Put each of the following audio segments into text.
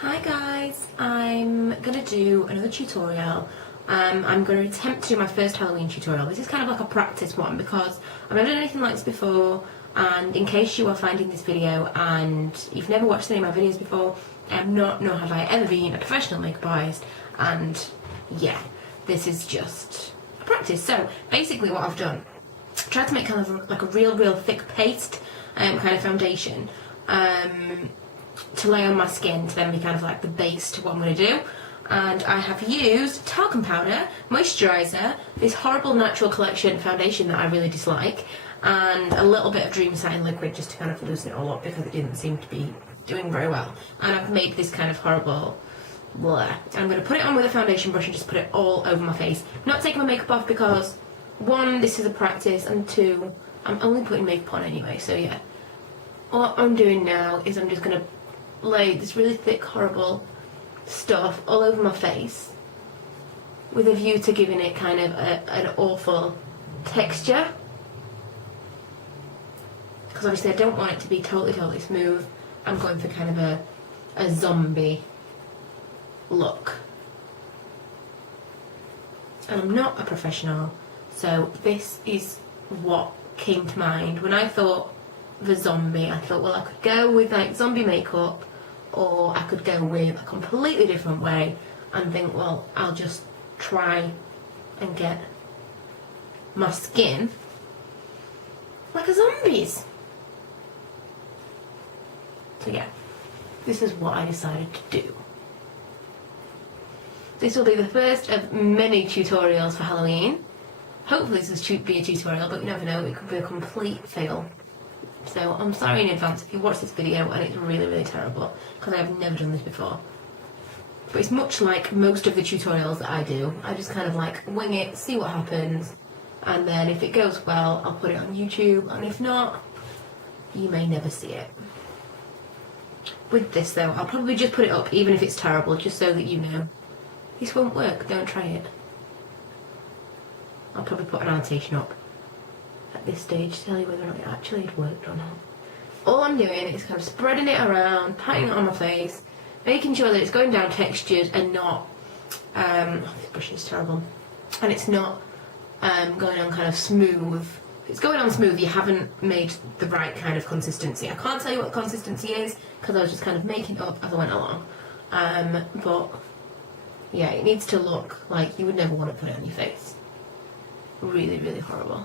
Hi guys, I'm gonna do another tutorial. I'm going to attempt to do my first Halloween tutorial. This is kind of like a practice one because I've never done anything like this before, and in case you are finding this video and you've never watched any of my videos before, nor have I ever been a professional makeup artist, and yeah, this is just a practice. So basically what I've done, tried to make kind of like a real thick paste kind of foundation to lay on my skin to then be kind of like the base to what I'm going to do. And I have used talcum powder, moisturiser, this horrible Natural Collection foundation that I really dislike, and a little bit of Dream Satin liquid just to kind of loosen it all up because it didn't seem to be doing very well. And I've made this kind of horrible blah. I'm going to put it on with a foundation brush and just put it all over my face. I'm not taking my makeup off because, one, this is a practice, and two, I'm only putting makeup on anyway, so yeah. What I'm doing now is I'm just going to lay this really thick, horrible stuff all over my face with a view to giving it kind of an awful texture, because obviously I don't want it to be totally smooth. I'm going for kind of a zombie look, and I'm not a professional, so this is what came to mind when I thought the zombie. I thought, well, I could go with like zombie makeup, or I could go with a completely different way and think, well, I'll just try and get my skin like a zombie's. So yeah, this is what I decided to do. This will be the first of many tutorials for Halloween. Hopefully this will be a tutorial, but you never know, it could be a complete fail. So I'm sorry in advance if you watch this video and it's really terrible, because I've never done this before. But it's much like most of the tutorials that I do. I just kind of like wing it, see what happens, and then if it goes well, I'll put it on YouTube, and if not, you may never see it. With this though, I'll probably just put it up even if it's terrible, just so that you know. This won't work, don't try it. I'll probably put an annotation up at this stage to tell you whether or not it actually had worked or not. All I'm doing is kind of spreading it around, patting it on my face, making sure that it's going down textured and not, this brush is terrible, and it's not going on kind of smooth. If it's going on smooth, you haven't made the right kind of consistency. I can't tell you what the consistency is because I was just kind of making it up as I went along. But yeah, it needs to look like you would never want to put it on your face. Really horrible.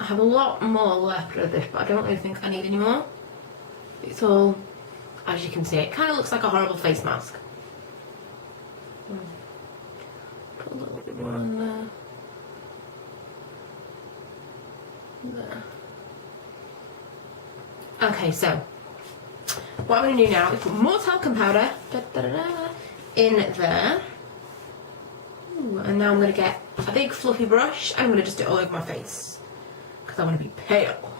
I have a lot more left of this, but I don't really think I need any more. It's all, as you can see, it kind of looks like a horrible face mask. Put a little bit more on there. There. Okay, so what I'm going to do now is put more talcum powder in there. Ooh, and now I'm going to get a big fluffy brush and I'm going to just do it all over my face. Because I want to be pale.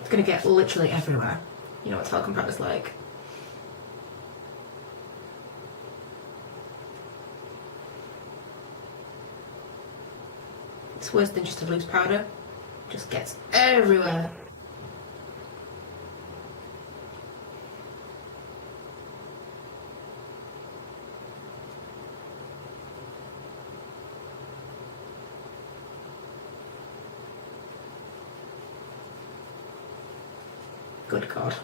It's going to get literally everywhere. You know what talcum powder's like. It's worse than just a loose powder. It just gets everywhere. Good God.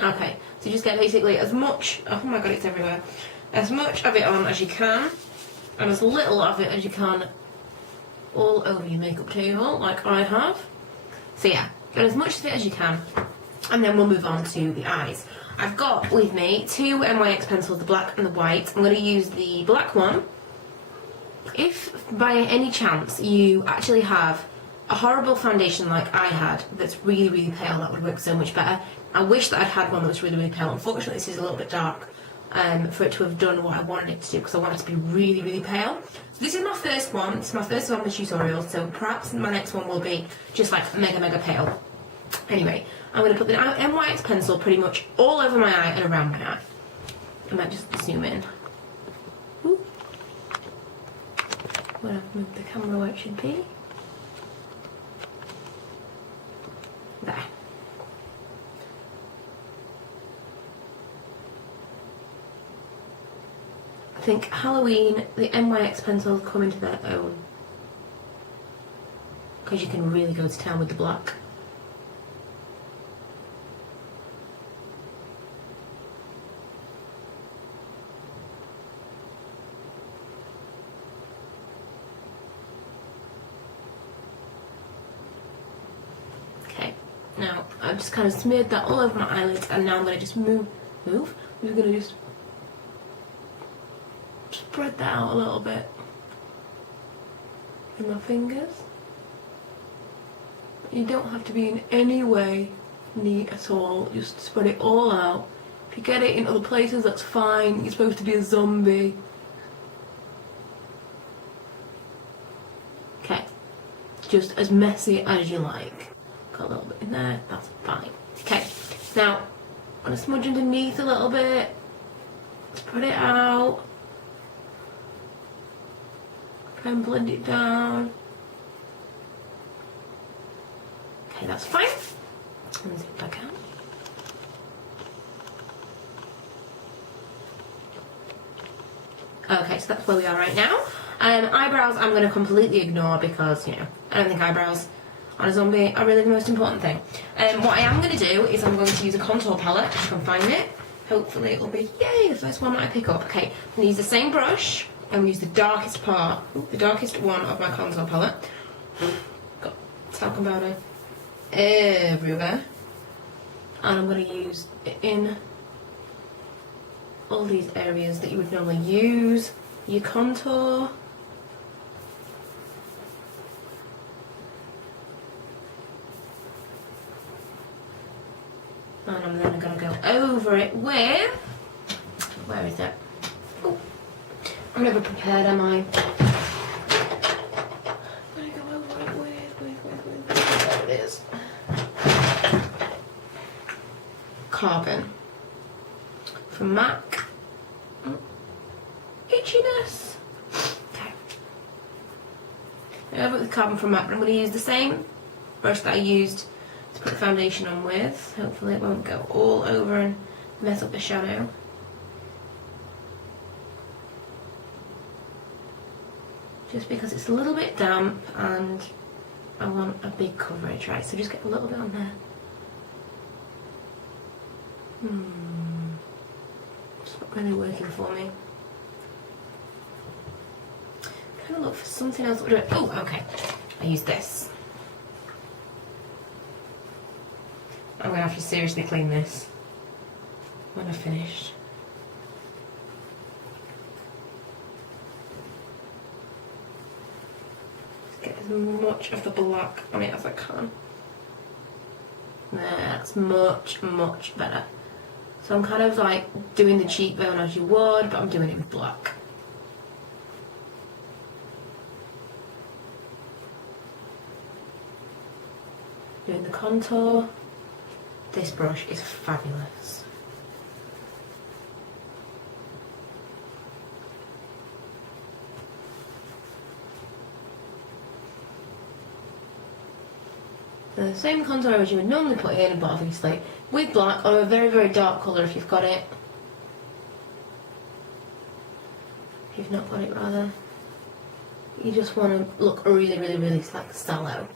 Okay, so just get basically as much, oh my god, it's everywhere, as much of it on as you can, and as little of it as you can all over your makeup table, like I have. So yeah, get as much of it as you can, and then we'll move on to the eyes. I've got with me two NYX pencils, the black and the white. I'm going to use the black one if by any chance you actually have a horrible foundation like I had that's really, really pale, that would work so much better. I wish that I'd had one that was really, really pale. Unfortunately, this is a little bit dark for it to have done what I wanted it to do, because I want it to be really, really pale. So this is my first one. It's my first one in the tutorial, so perhaps my next one will be just like mega, mega pale. Anyway, I'm going to put the NYX pencil pretty much all over my eye and around my eye. I might just zoom in. Ooh. I'm going to move the camera where it should be. There. I think Halloween, the NYX pencils come into their own, because you can really go to town with the black. Now, I've just kind of smeared that all over my eyelids, and now I'm going to just move. I'm going to just spread that out a little bit with my fingers. You don't have to be in any way neat at all, just spread it all out. If you get it in other places, that's fine. You're supposed to be a zombie. Okay, just as messy as you like. Got a little bit in there, that's fine. Okay, now I'm going to smudge underneath a little bit, spread it out, try and blend it down. Okay, that's fine. And zip back out. Okay, so that's where we are right now. Eyebrows I'm going to completely ignore because, you know, I don't think eyebrows on a zombie are really the most important thing. What I am going to do is I'm going to use a contour palette, if I can find it. Hopefully it'll be, yay, the first one that I pick up. Okay, I'm going to use the same brush, and I'm going to use the darkest part, the darkest one of my contour palette. Got talcum powder everywhere. And I'm going to use it in all these areas that you would normally use your contour. And I'm then going to go over it with, where is it? Oh, I'm never prepared, am I? I'm going to go over it with, there it is. Carbon. From MAC. Itchiness. Okay. Over with the carbon from MAC, but I'm going to use the same brush that I used to put the foundation on with. Hopefully it won't go all over and mess up the shadow. Just because it's a little bit damp and I want a big coverage, right? So just get a little bit on there. It's not really working for me. I'm trying to look for something else. Oh, okay. I use this. I'm going to have to seriously clean this when I've finished. Just get as much of the black on it as I can. That's much, much better. So I'm kind of like doing the cheekbone as you would, but I'm doing it with black. Doing the contour. This brush is fabulous. The same contour as you would normally put in, but obviously with black or a very, very dark colour if you've got it. If you've not got it, rather. You just want to look really, really, really like sallow.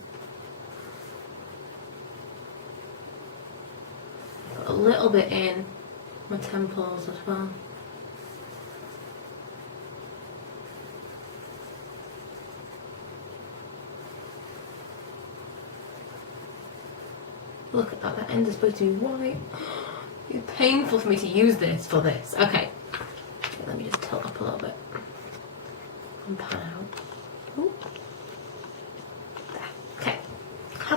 Put a little bit in my temples as well. Look at that, that end is supposed to be white. It's painful for me to use this for this. Okay, let me just tilt up a little bit and pan out.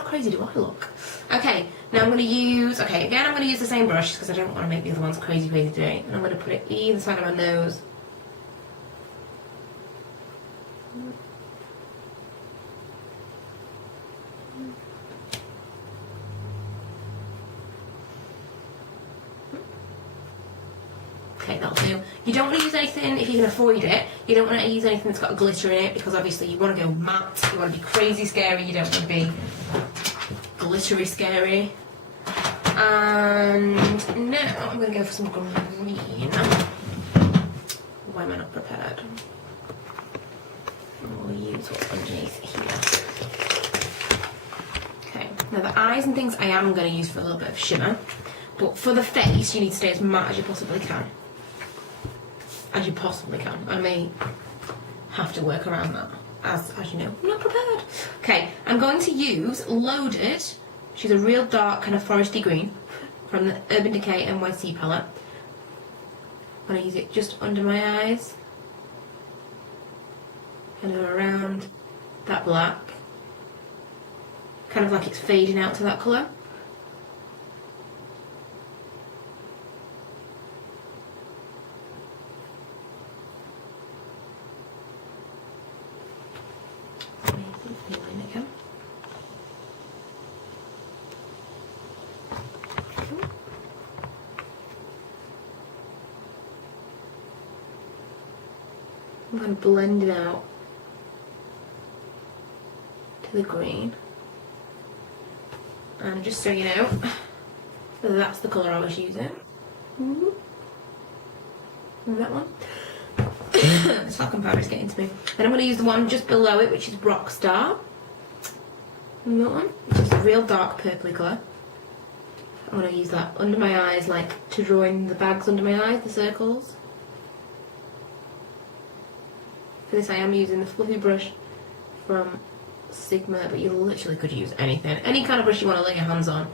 crazy do I look? Okay, now I'm going to use, again I'm going to use the same brush because I don't want to make the other ones crazy today. And I'm going to put it either side of my nose. Okay, that'll do. You don't want to use anything, if you can avoid it, you don't want to use anything that's got glitter in it because obviously you want to go matte, you want to be crazy scary, you don't want to be glittery scary. And now I'm going to go for some green. Why am I not prepared? We'll use what's underneath here. Okay, now the eyes and things I am going to use for a little bit of shimmer, but for the face you need to stay as matte as you possibly can. As you possibly can. I may have to work around that, as you know, I'm not prepared. Okay, I'm going to use Loaded. She's a real dark kind of foresty green from the Urban Decay NYC palette. I'm going to use it just under my eyes, kind of around that black, kind of like it's fading out to that colour. I'm going to blend it out to the green, and just so you know, that's the colour I was using. And that one. Talcum powder is getting to me. And I'm going to use the one just below it, which is Rockstar. And that one, which is a real dark purpley colour. I'm going to use that under my eyes, like to draw in the bags under my eyes, the circles. For this I am using the fluffy brush from Sigma, but you literally could use anything. Any kind of brush you want to lay your hands on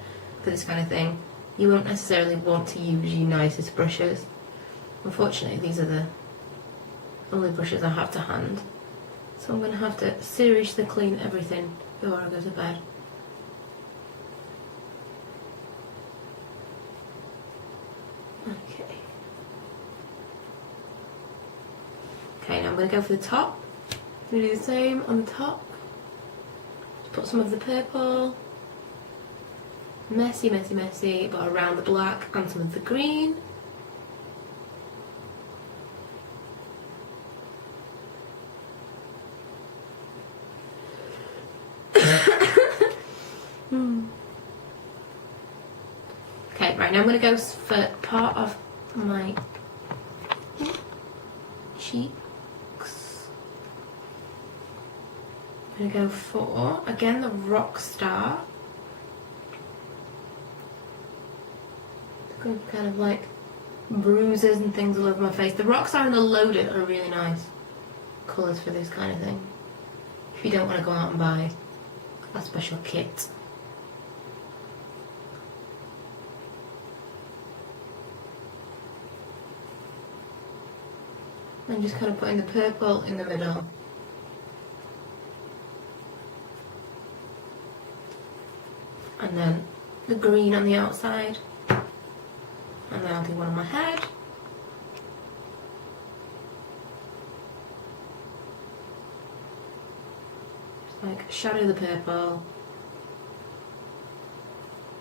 for this kind of thing. You won't necessarily want to use your nicest brushes. Unfortunately, these are the only brushes I have to hand. So I'm going to have to seriously clean everything before I go to bed. Okay. Okay, now I'm going to go for the top. I'm going to do the same on the top. Just put some of the purple. Messy, messy, messy, but around the black, and some of the green. Okay, right, now I'm going to go for part of my cheeks. I'm going to go for, again, the Rockstar. Kind of like bruises and things all over my face. The Rockstar and the Loaded are really nice colours for this kind of thing. If you don't want to go out and buy a special kit. I'm just kind of putting the purple in the middle. And then the green on the outside. And then I'll do one on my head. Just like shadow the purple,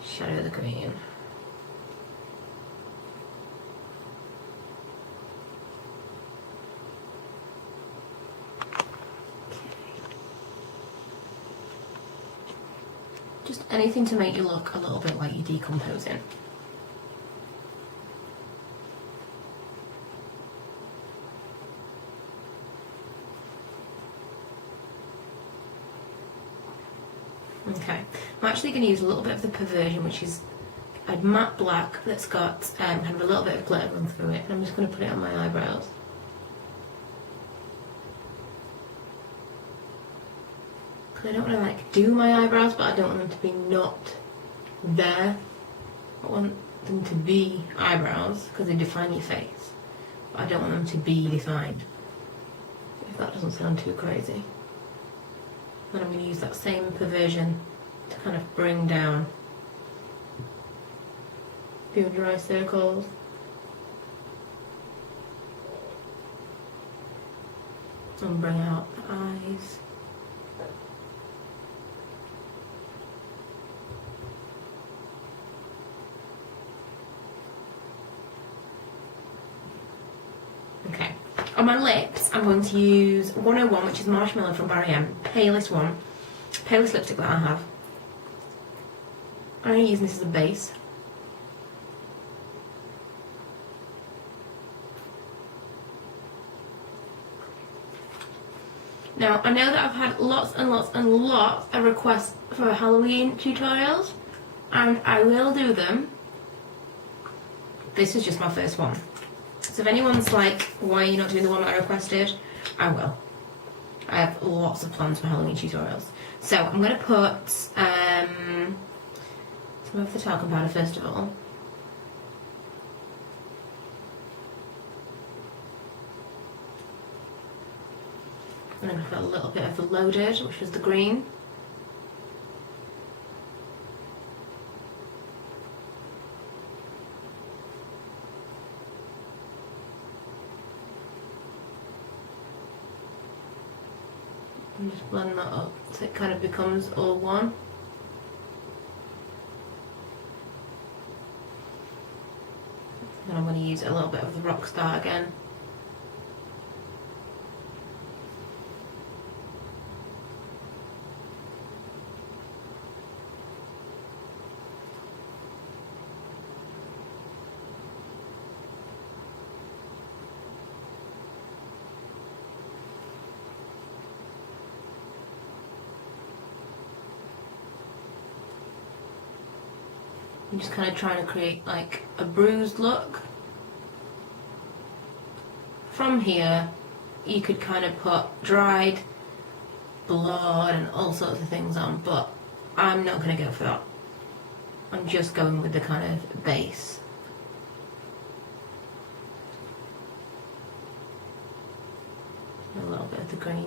shadow the green. Just anything to make you look a little bit like you're decomposing. Okay, I'm actually going to use a little bit of the Perversion, which is a matte black that's got kind of a little bit of glitter run through it, and I'm just going to put it on my eyebrows. Because I don't want to like do my eyebrows, but I don't want them to be not there. I want them to be eyebrows because they define your face, but I don't want them to be defined, if that doesn't sound too crazy. Then I'm going to use that same Perversion to kind of bring down the under eye circles. And bring out the eyes. Okay, on my lips I'm going to use 101, which is Marshmallow from Barry M, palest lipstick that I have. I'm going to use this as a base. Now, I know that I've had lots and lots and lots of requests for Halloween tutorials, and I will do them. This is just my first one. So if anyone's like, why are you not doing the one that I requested? I will. I have lots of plans for Halloween tutorials. So I'm going to put some of the talcum powder first of all. I'm going to put a little bit of the loaded, which was the green. And just blend that up so it kind of becomes all one. And I'm going to use a little bit of the Rockstar again. I'm just kind of trying to create like a bruised look. From here, you could kind of put dried blood and all sorts of things on, but I'm not going to go for that. I'm just going with the kind of base. A little bit of the green.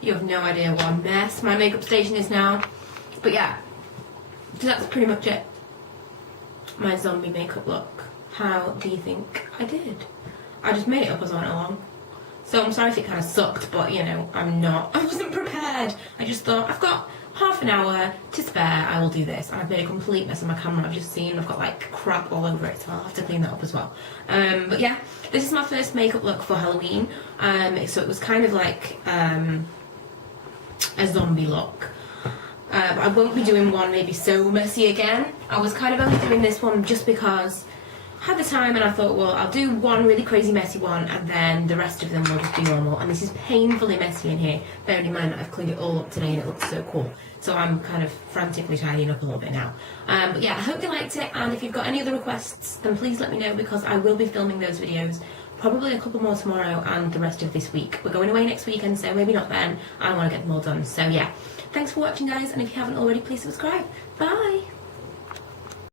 You have no idea what a mess my makeup station is now. But yeah, so that's pretty much it. My zombie makeup look. How do you think I did? I just made it up as I went along. So I'm sorry if it kind of sucked, but you know, I wasn't prepared. I just thought, I've got half an hour to spare, I will do this. And I've made a complete mess of my camera. I've just seen, I've got like crap all over it, so I'll have to clean that up as well. But yeah, this is my first makeup look for Halloween. So it was kind of like a zombie look. But I won't be doing one maybe so messy again. I was kind of only doing this one just because I had the time, and I thought, well, I'll do one really crazy messy one and then the rest of them will just be normal. And this is painfully messy in here, bearing in mind that I've cleaned it all up today and it looks so cool. So I'm kind of frantically tidying up a little bit now. But yeah, I hope you liked it, and if you've got any other requests, then please let me know, because I will be filming those videos. Probably a couple more tomorrow and the rest of this week. We're going away next weekend, so maybe not then. I want to get them all done. So yeah, thanks for watching, guys, and if you haven't already, please subscribe. Bye!